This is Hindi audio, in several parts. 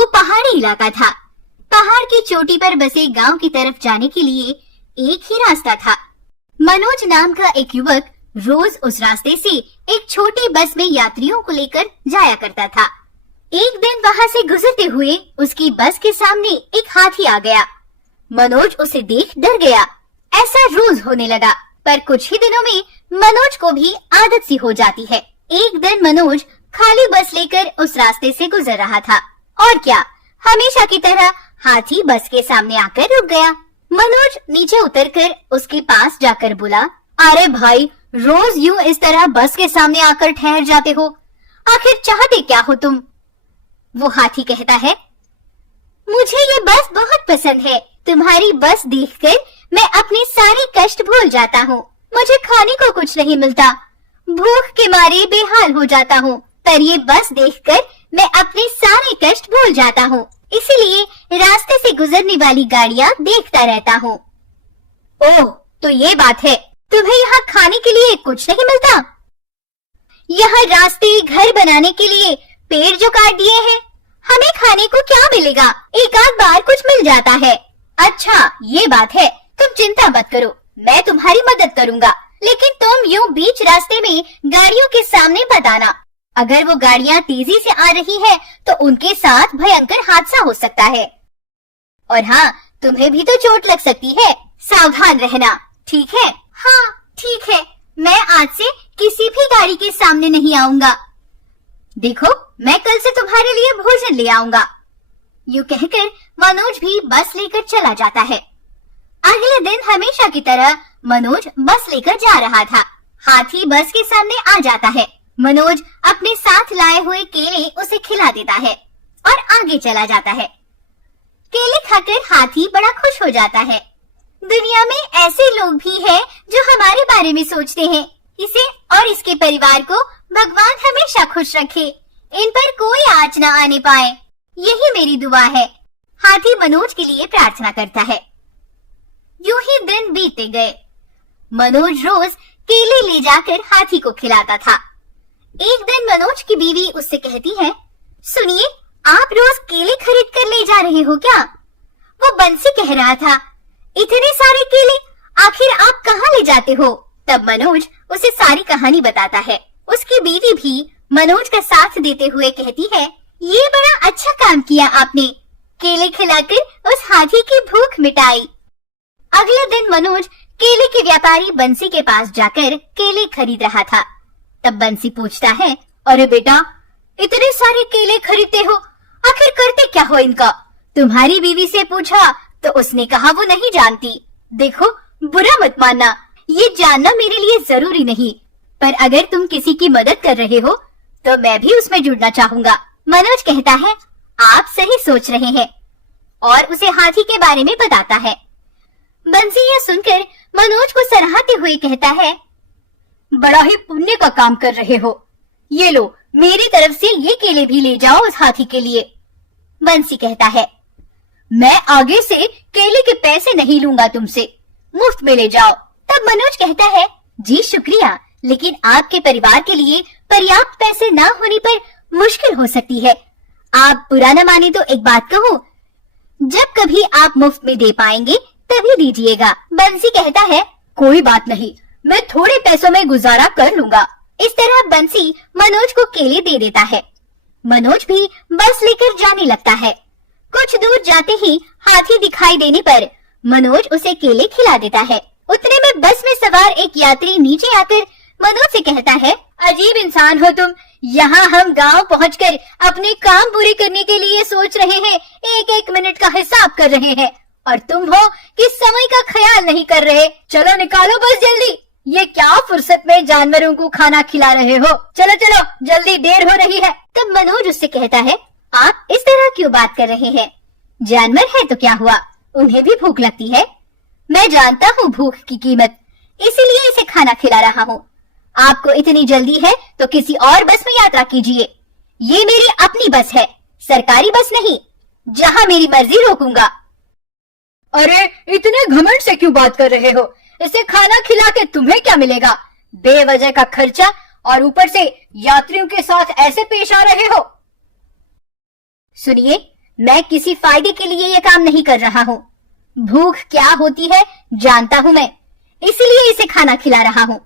वो पहाड़ी इलाका था। पहाड़ की चोटी पर बसे गांव की तरफ जाने के लिए एक ही रास्ता था। मनोज नाम का एक युवक रोज उस रास्ते से एक छोटी बस में यात्रियों को लेकर जाया करता था। एक दिन वहां से गुजरते हुए उसकी बस के सामने एक हाथी आ गया। मनोज उसे देख डर गया। ऐसा रोज होने लगा, पर कुछ ही दिनों में मनोज को भी आदत सी हो जाती है। एक दिन मनोज खाली बस लेकर उस रास्ते से गुजर रहा था और क्या, हमेशा की तरह हाथी बस के सामने आकर रुक गया। मनोज नीचे उतरकर उसके पास जाकर बोला, अरे भाई, रोज यूं इस तरह बस के सामने आकर ठहर जाते हो, आखिर चाहते क्या हो तुम? वो हाथी कहता है, मुझे ये बस बहुत पसंद है। तुम्हारी बस देखकर मैं अपने सारे कष्ट भूल जाता हूँ। मुझे खाने को कुछ नहीं मिलता, भूख के मारे बेहाल हो जाता हूँ, पर ये बस देखकर मैं अपने सारे कष्ट भूल जाता हूँ। इसीलिए रास्ते से गुजरने वाली गाड़ियाँ देखता रहता हूँ। ओह, तो ये बात है, तुम्हें यहाँ खाने के लिए कुछ नहीं मिलता? यहाँ रास्ते, घर बनाने के लिए पेड़ जो काट दिए हैं, हमें खाने को क्या मिलेगा? एक आध बार कुछ मिल जाता है। अच्छा, ये बात है, तुम चिंता मत करो, मैं तुम्हारी मदद करूँगा, लेकिन तुम यूं बीच रास्ते में गाड़ियों के सामने मत आना। अगर वो गाड़ियाँ तेजी से आ रही है तो उनके साथ भयंकर हादसा हो सकता है। और हाँ, तुम्हें भी तो चोट लग सकती है, सावधान रहना, ठीक है? हाँ, ठीक है, मैं आज से किसी भी गाड़ी के सामने नहीं आऊंगा। देखो, मैं कल से तुम्हारे लिए भोजन ले आऊंगा। यूं कहकर मनोज भी बस लेकर चला जाता है। अगले दिन हमेशा की तरह मनोज बस लेकर जा रहा था। हाथी बस के सामने आ जाता है। मनोज अपने साथ लाए हुए केले उसे खिला देता है और आगे चला जाता है। केले खाकर हाथी बड़ा खुश हो जाता है। दुनिया में ऐसे लोग भी हैं जो हमारे बारे में सोचते हैं। इसे और इसके परिवार को भगवान हमेशा खुश रखे, इन पर कोई आँच न आने पाए, यही मेरी दुआ है। हाथी मनोज के लिए प्रार्थना करता है। यूं ही दिन बीतते गए। मनोज रोज केले ले जाकर हाथी को खिलाता था। एक दिन मनोज की बीवी उससे कहती है, सुनिए, आप रोज केले खरीद कर ले जा रहे हो क्या? वो बंसी कह रहा था, इतने सारे केले आखिर आप कहाँ ले जाते हो? तब मनोज उसे सारी कहानी बताता है। उसकी बीवी भी मनोज का साथ देते हुए कहती है, ये बड़ा अच्छा काम किया आपने, केले खिलाकर उस हाथी की भूख मिटाई। अगले दिन मनोज केले के व्यापारी बंसी के पास जाकर केले खरीद रहा था। तब बंसी पूछता है, अरे बेटा, इतने सारे केले खरीदते हो, आखिर करते क्या हो इनका? तुम्हारी बीवी से पूछा तो उसने कहा वो नहीं जानती। देखो, बुरा मत मानना, ये जानना मेरे लिए जरूरी नहीं, पर अगर तुम किसी की मदद कर रहे हो तो मैं भी उसमें जुड़ना चाहूँगा। मनोज कहता है, आप सही सोच रहे हैं, और उसे हाथी के बारे में बताता है। बंसी यह सुनकर मनोज को सराहते हुए कहता है, बड़ा ही पुण्य का काम कर रहे हो, ये लो, मेरी तरफ से ये केले भी ले जाओ उस हाथी के लिए। बंसी कहता है, मैं आगे से केले के पैसे नहीं लूंगा तुमसे, मुफ्त में ले जाओ। तब मनोज कहता है, जी शुक्रिया, लेकिन आपके परिवार के लिए पर्याप्त पैसे ना होने पर मुश्किल हो सकती है। आप बुरा न माने तो एक बात कहूँ, जब कभी आप मुफ्त में दे पाएंगे तभी दीजिएगा। बंसी कहता है, कोई बात नहीं, मैं थोड़े पैसों में गुजारा कर लूंगा। इस तरह बंसी मनोज को केले दे देता है। मनोज भी बस लेकर जाने लगता है। कुछ दूर जाते ही हाथी दिखाई देने पर मनोज उसे केले खिला देता है। उतने में बस में सवार एक यात्री नीचे आकर मनोज से कहता है, अजीब इंसान हो तुम, यहाँ हम गांव पहुंचकर अपने काम पूरे करने के लिए सोच रहे हैं, एक एक मिनट का हिसाब कर रहे हैं, और तुम हो कि समय का ख्याल नहीं कर रहे। चलो निकालो बस जल्दी, ये क्या फुर्सत में जानवरों को खाना खिला रहे हो? चलो चलो, जल्दी, देर हो रही है। तब मनोज उससे कहता है, आप इस तरह क्यों बात कर रहे हैं? जानवर है तो क्या हुआ, उन्हें भी भूख लगती है। मैं जानता हूँ भूख की कीमत, इसीलिए इसे खाना खिला रहा हूँ। आपको इतनी जल्दी है तो किसी और बस में यात्रा कीजिए। ये मेरी अपनी बस है, सरकारी बस नहीं, जहाँ मेरी मर्जी रोकूंगा। अरे, इतने घमंड से क्यों बात कर रहे हो? इसे खाना खिला के तुम्हें क्या मिलेगा? बेवजह का खर्चा, और ऊपर से यात्रियों के साथ ऐसे पेश आ रहे हो। सुनिए, मैं किसी फायदे के लिए ये काम नहीं कर रहा हूँ। भूख क्या होती है जानता हूँ मैं, इसलिए इसे खाना खिला रहा हूँ।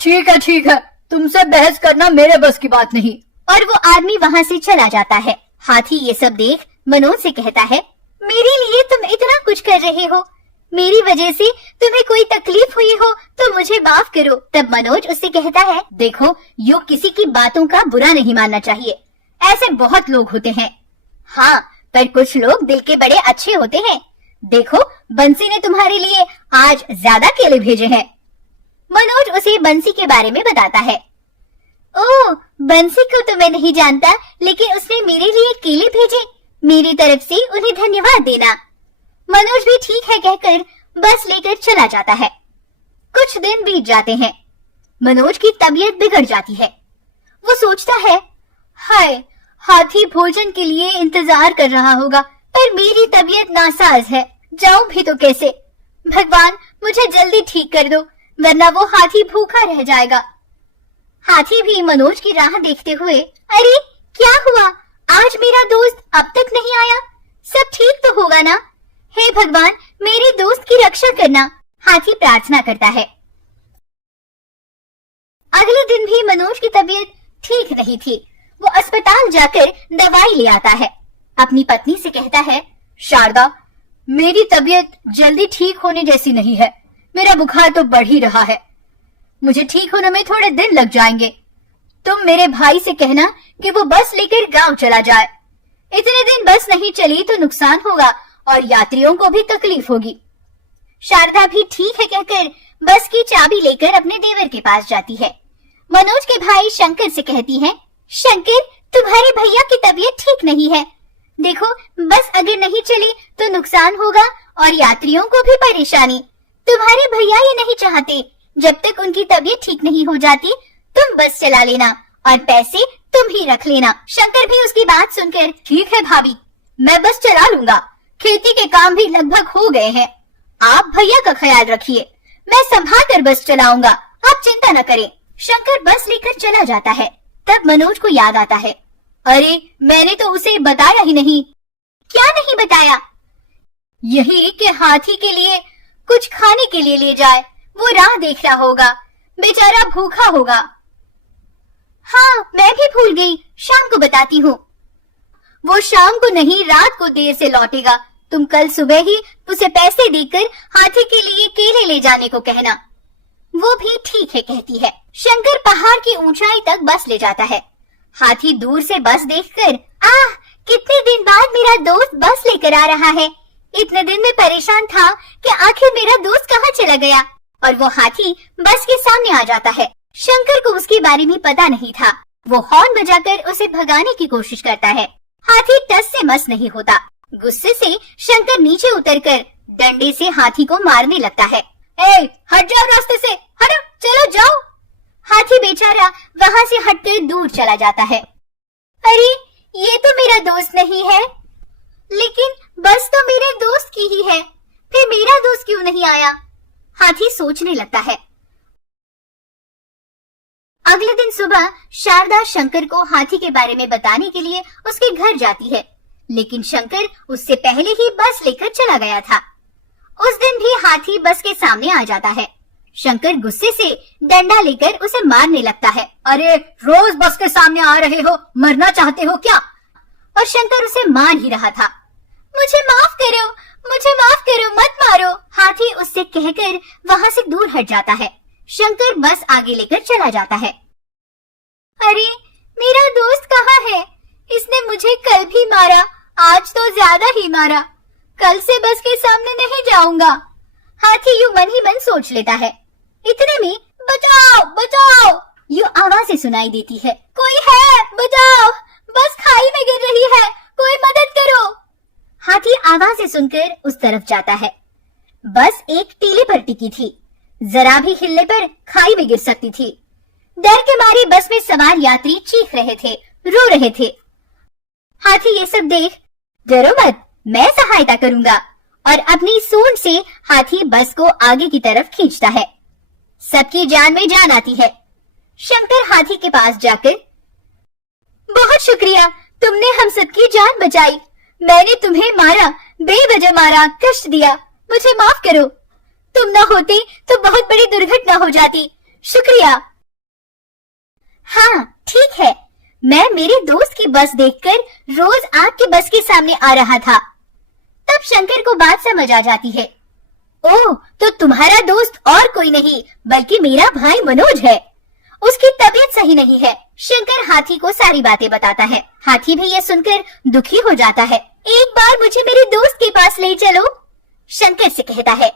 ठीक है, तुमसे बहस करना मेरे बस की बात नहीं। और वो आदमी वहाँ से चला जाता है। हाथी ये सब देख मनोज से कहता है, मेरे लिए तुम इतना कुछ कर रहे हो, मेरी वजह से तुम्हें कोई तकलीफ हुई हो तो मुझे माफ करो। तब मनोज उससे कहता है, देखो यूँ किसी की बातों का बुरा नहीं मानना चाहिए, ऐसे बहुत लोग होते हैं। हाँ, पर कुछ लोग दिल के बड़े अच्छे होते हैं। देखो बंसी ने तुम्हारे लिए आज ज्यादा केले भेजे हैं। मनोज उसे बंसी के बारे में बताता है। ओह, बंसी को तो मैं नहीं जानता, लेकिन उसने मेरे लिए केले भेजे, मेरी तरफ से उन्हें धन्यवाद देना। मनोज भी ठीक है कहकर बस लेकर चला जाता है। कुछ दिन बीत जाते हैं। मनोज की तबीयत बिगड़ जाती है। वो सोचता है, हाय, हाथी भोजन के लिए इंतजार कर रहा होगा, पर मेरी तबीयत नासाज है, जाऊं भी तो कैसे। भगवान मुझे जल्दी ठीक कर दो, वरना वो हाथी भूखा रह जाएगा। हाथी भी मनोज की राह देखते हुए, अरे क्या हुआ, आज मेरा दोस्त अब तक नहीं आया, सब ठीक तो होगा ना? हे भगवान मेरे दोस्त की रक्षा करना, हाथी प्रार्थना करता है। अगले दिन भी मनोज की तबीयत ठीक नहीं थी। वो अस्पताल जाकर दवाई ले आता है। अपनी पत्नी से कहता है, शारदा, मेरी तबीयत जल्दी ठीक होने जैसी नहीं है, मेरा बुखार तो बढ़ ही रहा है, मुझे ठीक होने में थोड़े दिन लग जाएंगे। तुम मेरे भाई से कहना कि वो बस लेकर गांव चला जाए। इतने दिन बस नहीं चली तो नुकसान होगा और यात्रियों को भी तकलीफ होगी। शारदा भी ठीक है कहकर बस की चाबी लेकर अपने देवर के पास जाती है। मनोज के भाई शंकर से कहती है, शंकर, तुम्हारे भैया की तबीयत ठीक नहीं है, देखो बस अगर नहीं चली तो नुकसान होगा और यात्रियों को भी परेशानी। तुम्हारे भैया ये नहीं चाहते, जब तक उनकी तबीयत ठीक नहीं हो जाती तुम बस चला लेना और पैसे तुम ही रख लेना। शंकर भी उसकी बात सुनकर, ठीक है भाभी, मैं बस चला लूंगा, खेती के काम भी लगभग हो गए हैं, आप भैया का ख्याल रखिए, मैं संभाल कर बस चलाऊंगा, आप चिंता न करें। शंकर बस लेकर चला जाता है। तब मनोज को याद आता है, अरे मैंने तो उसे बताया ही नहीं। क्या नहीं बताया? यही कि हाथी के लिए कुछ खाने के लिए ले जाए, वो राह देख रहा होगा, बेचारा भूखा होगा। हाँ, मैं भी भूल गई, शाम को बताती हूँ। वो शाम को नहीं, रात को देर से लौटेगा, तुम कल सुबह ही उसे पैसे देकर हाथी के लिए केले ले जाने को कहना। वो भी ठीक है कहती है। शंकर पहाड़ की ऊंचाई तक बस ले जाता है। हाथी दूर से बस देखकर, आह, कितने दिन बाद मेरा दोस्त बस लेकर आ रहा है, इतने दिन में परेशान था कि आखिर मेरा दोस्त कहाँ चला गया। और वो हाथी बस के सामने आ जाता है। शंकर को उसके बारे में पता नहीं था। वो हॉर्न बजाकर उसे भगाने की कोशिश करता है। हाथी टस से मस नहीं होता। गुस्से से शंकर नीचे उतरकर डंडे से हाथी को मारने लगता है। ए, हट जाओ रास्ते से, हटो, चलो जाओ। हाथी बेचारा वहाँ से हटकर दूर चला जाता है। अरे ये तो मेरा दोस्त नहीं है, लेकिन बस तो मेरे दोस्त की ही है, फिर मेरा दोस्त क्यों नहीं आया? हाथी सोचने लगता है। अगले दिन सुबह शारदा शंकर को हाथी के बारे में बताने के लिए उसके घर जाती है, लेकिन शंकर उससे पहले ही बस लेकर चला गया था। उस दिन भी हाथी बस के सामने आ जाता है। शंकर गुस्से से डंडा लेकर उसे मारने लगता है। अरे रोज बस के सामने आ रहे हो, मरना चाहते हो क्या? और शंकर उसे मार ही रहा था। मुझे माफ करो, मुझे माफ करो, मत मारो। हाथी उससे कहकर वहाँ से दूर हट जाता है। शंकर बस आगे लेकर चला जाता है। अरे मेरा दोस्त कहाँ है? इसने मुझे कल भी मारा, आज तो ज्यादा ही मारा, कल से बस के सामने नहीं जाऊंगा। हाथी यूं मन ही मन सोच लेता है। इतने में बचाओ बचाओ यूं आवाजें सुनाई देती है। कोई है, बचाओ, बस खाई में गिर रही है, कोई मदद करो। हाथी आवाजें सुनकर उस तरफ जाता है। बस एक टीले पर टिकी थी, जरा भी हिलने पर खाई में गिर सकती थी। डर के मारे बस में सवार यात्री चीख रहे थे, रो रहे थे। हाथी ये सब देख, डरो मत, मैं सहायता करूंगा, और अपनी सूंड से हाथी बस को आगे की तरफ खींचता है। सबकी जान में जान आती है। शंकर हाथी के पास जाकर, बहुत शुक्रिया, तुमने हम सबकी जान बचाई। मैंने तुम्हें मारा, बेवजह मारा, कष्ट दिया। मुझे माफ करो। तुम न होते तो बहुत बड़ी दुर्घटना हो जाती। शुक्रिया। हाँ ठीक है, मैं मेरे दोस्त की बस देखकर रोज आपके बस के सामने आ रहा था। तब शंकर को बात समझ आ जाती है। ओह, तो तुम्हारा दोस्त और कोई नहीं बल्कि मेरा भाई मनोज है। उसकी तबीयत सही नहीं है। शंकर हाथी को सारी बातें बताता है। हाथी भी यह सुनकर दुखी हो जाता है। एक बार मुझे मेरे दोस्त के पास ले चलो, शंकर से कहता है।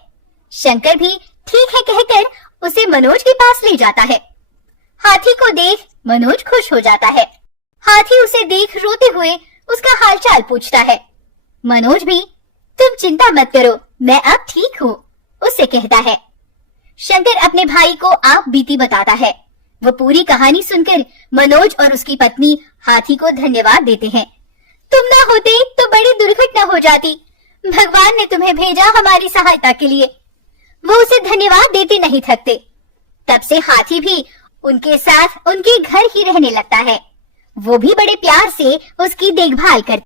शंकर भी ठीक है कहकर उसे मनोज के पास ले जाता है। हाथी को देख मनोज खुश हो जाता है। हाथी उसे देख रोते हुए उसका हालचाल पूछता है। मनोज भी, तुम चिंता मत करो, मैं अब ठीक हूँ, उससे कहता है। शंकर अपने भाई को आप बीती बताता है। वो पूरी कहानी सुनकर मनोज और उसकी पत्नी हाथी को धन्यवाद देते हैं। तुम ना होते तो बड़ी दुर्घटना हो जाती। भगवान ने तुम्हें भेजा हमारी सहायता के लिए। वो उसे धन्यवाद देते नहीं थकते। तब से हाथी भी उनके साथ उनके घर ही रहने लगता है। वो भी बड़े प्यार से उसकी देखभाल करता